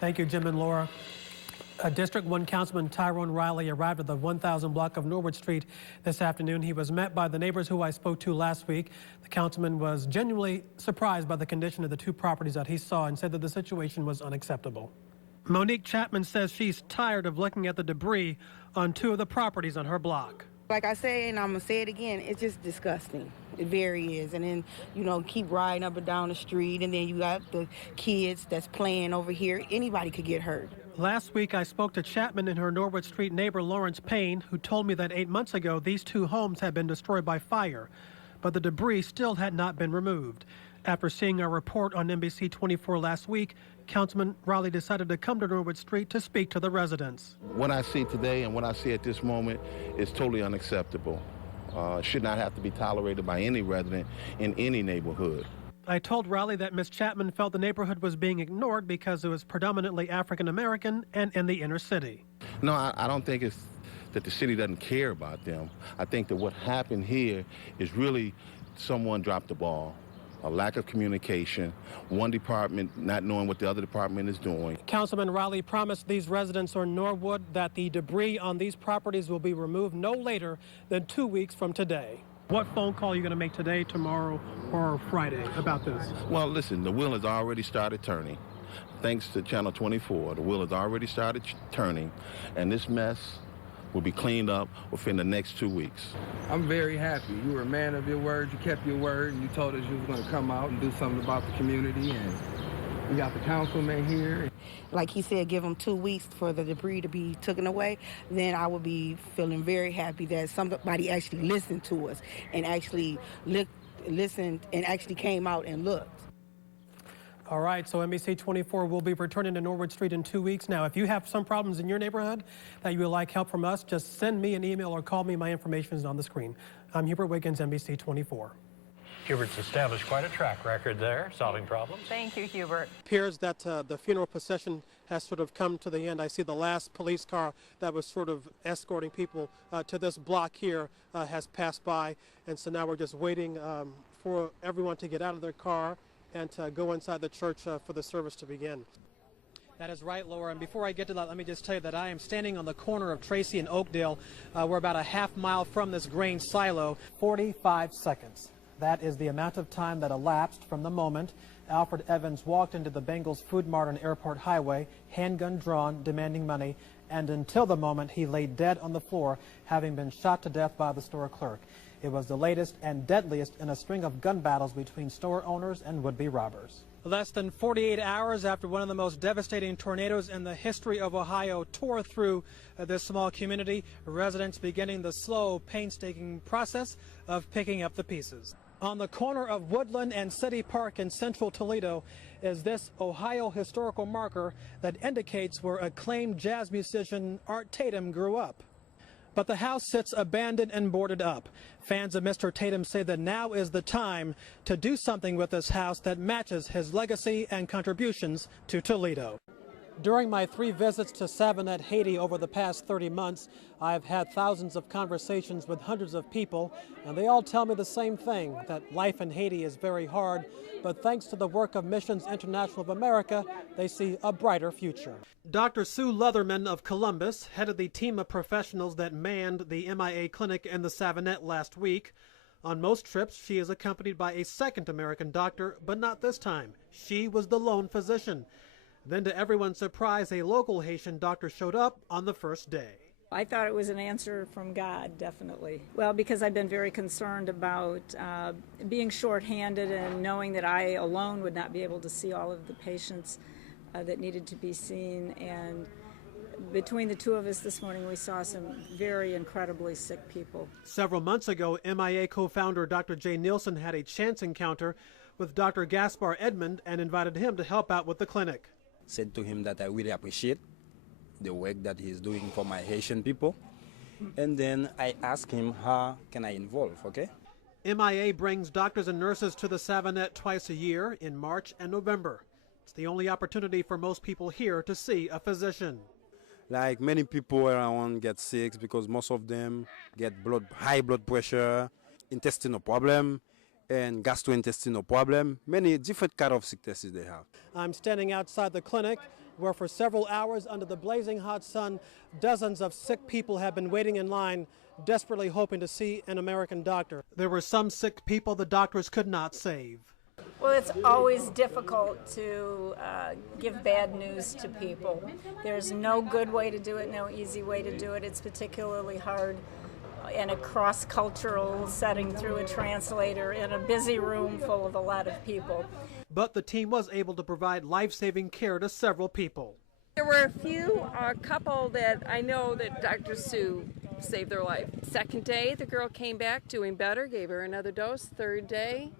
Thank you, Jim and Laura. District 1 Councilman Tyrone Riley arrived at the 1000 block of Norwood Street this afternoon. He was met by the neighbors who I spoke to last week. The councilman was genuinely surprised by the condition of the two properties that he saw and said that the situation was unacceptable. Monique Chapman says she's tired of looking at the debris on two of the properties on her block. Like I say, and I'm going to say it again, it's just disgusting. It very is. And then, you know, keep riding up and down the street, and then you got the kids that's playing over here. Anybody could get hurt. Last week, I spoke to Chapman and her Norwood Street neighbor, Lawrence Payne, who told me that 8 months ago, these two homes had been destroyed by fire, but the debris still had not been removed. After seeing our report on NBC 24 last week, Councilman Riley decided to come to Norwood Street to speak to the residents. What I see today and what I see at this moment is totally unacceptable. It should not have to be tolerated by any resident in any neighborhood. I told Riley that Ms. Chapman felt the neighborhood was being ignored because it was predominantly African American and in the inner city. No, I don't think it's that the city doesn't care about them. I think that what happened here is really someone dropped the ball. A lack of communication, one department not knowing what the other department is doing. Councilman Riley promised these residents on Norwood that the debris on these properties will be removed no later than 2 weeks from today. What phone call are you going to make today, tomorrow, or Friday about this? Well, listen, the wheel has already started turning. Thanks to Channel 24, the wheel has already started turning, and this mess will be cleaned up within the next 2 weeks. I'm very happy. You were a man of your word. You kept your word, and you told us you was going to come out and do something about the community, and we got the councilman here. Like he said, give them 2 weeks for the debris to be taken away. Then I would be feeling very happy that somebody actually listened to us and actually listened and actually came out and looked. All right, so NBC 24 will be returning to Norwood Street in 2 weeks. Now, if you have some problems in your neighborhood that you would like help from us, just send me an email or call me. My information is on the screen. I'm Hubert Wiggins, NBC 24. Hubert's established quite a track record there, solving problems. Thank you, Hubert. It appears that the funeral procession has sort of come to the end. I see the last police car that was sort of escorting people to this block here has passed by. And so now we're just waiting for everyone to get out of their car and to go inside the church for the service to begin. That is right, Laura. And before I get to that, let me just tell you that I am standing on the corner of Tracy and Oakdale. We're about a half mile from this grain silo. 45 seconds. That is the amount of time that elapsed from the moment Alfred Evans walked into the Bengals Food Mart on Airport Highway, handgun drawn, demanding money, and until the moment he lay dead on the floor, having been shot to death by the store clerk. It was the latest and deadliest in a string of gun battles between store owners and would-be robbers. Less than 48 hours after one of the most devastating tornadoes in the history of Ohio tore through this small community, residents beginning the slow, painstaking process of picking up the pieces. On the corner of Woodland and City Park in central Toledo is this Ohio historical marker that indicates where acclaimed jazz musician Art Tatum grew up. But the house sits abandoned and boarded up. Fans of Mr. Tatum say that now is the time to do something with this house that matches his legacy and contributions to Toledo. During my 3 visits to Savannah, Haiti over the past 30 months, I've had thousands of conversations with hundreds of people, and they all tell me the same thing, that life in Haiti is very hard, but thanks to the work of Missions International of America, they see a brighter future. Dr. Sue Leatherman of Columbus headed the team of professionals that manned the MIA clinic in the Savannah last week. On most trips, she is accompanied by a second American doctor, but not this time. She was the lone physician. Then, to everyone's surprise, a local Haitian doctor showed up on the first day. I thought it was an answer from God, definitely. Well, because I've been very concerned about being shorthanded and knowing that I alone would not be able to see all of the patients that needed to be seen. And between the two of us this morning, we saw some very incredibly sick people. Several months ago, MIA co-founder Dr. Jay Nielsen had a chance encounter with Dr. Gaspar Edmond and invited him to help out with the clinic. Said to him that I really appreciate the work that he's doing for my Haitian people. And then I asked him, how can I involve, okay? MIA brings doctors and nurses to the Savannah twice a year in March and November. It's the only opportunity for most people here to see a physician. Like many people around get sick because most of them get high blood pressure, intestinal problem, and gastrointestinal problem, many different kind of sicknesses they have. I'm standing outside the clinic where for several hours under the blazing hot sun, dozens of sick people have been waiting in line, desperately hoping to see an American doctor. There were some sick people the doctors could not save. Well, it's always difficult to give bad news to people. There's no good way to do it, no easy way to do it. It's particularly hard in a cross-cultural setting through a translator in a busy room full of a lot of people. But the team was able to provide life-saving care to several people. There were a couple that I know that Dr. Sue saved their life. Second day, the girl came back doing better, gave her another dose. Third day,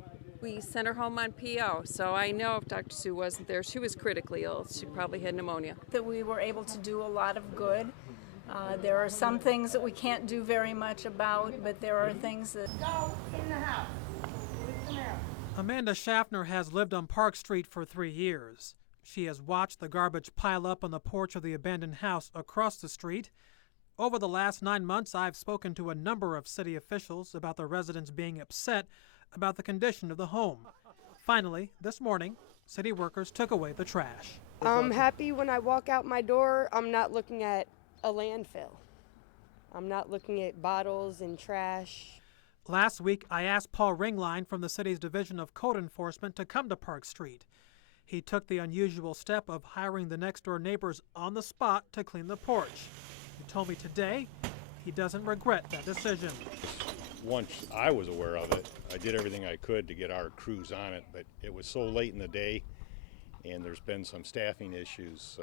we sent her home on PO. So I know if Dr. Sue wasn't there, she was critically ill. She probably had pneumonia. That we were able to do a lot of good. There are some things that we can't do very much about, but there are things that... Go in the house. Amanda Schaffner has lived on Park Street for 3 years. She has watched the garbage pile up on the porch of the abandoned house across the street. Over the last 9 months, I've spoken to a number of city officials about the residents being upset about the condition of the home. Finally, this morning, city workers took away the trash. I'm happy when I walk out my door, I'm not looking at a landfill. I'm not looking at bottles and trash. Last week, I asked Paul Ringline from the city's Division of Code Enforcement to come to Park Street. He took the unusual step of hiring the next-door neighbors on the spot to clean the porch. He told me today he doesn't regret that decision. Once I was aware of it, I did everything I could to get our crews on it, but it was so late in the day, and there's been some staffing issues,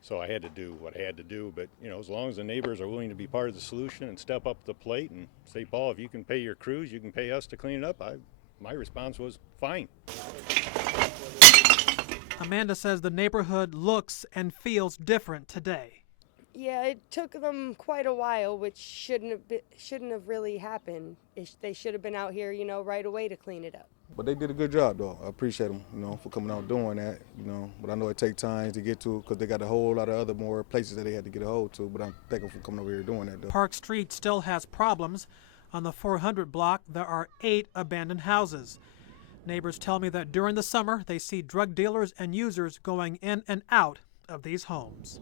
so I had to do what I had to do. But, you know, as long as the neighbors are willing to be part of the solution and step up to the plate and say, Paul, if you can pay your crews, you can pay us to clean it up, my response was fine. Amanda says the neighborhood looks and feels different today. Yeah, it took them quite a while, which shouldn't have really happened. They should have been out here, right away to clean it up. But they did a good job, though. I appreciate them, for coming out doing that, But I know it takes time to get to it because they got a whole lot of other more places that they had to get a hold to. But I'm thankful for coming over here doing that, though. Park Street still has problems. On the 400 block, there are 8 abandoned houses. Neighbors tell me that during the summer, they see drug dealers and users going in and out of these homes.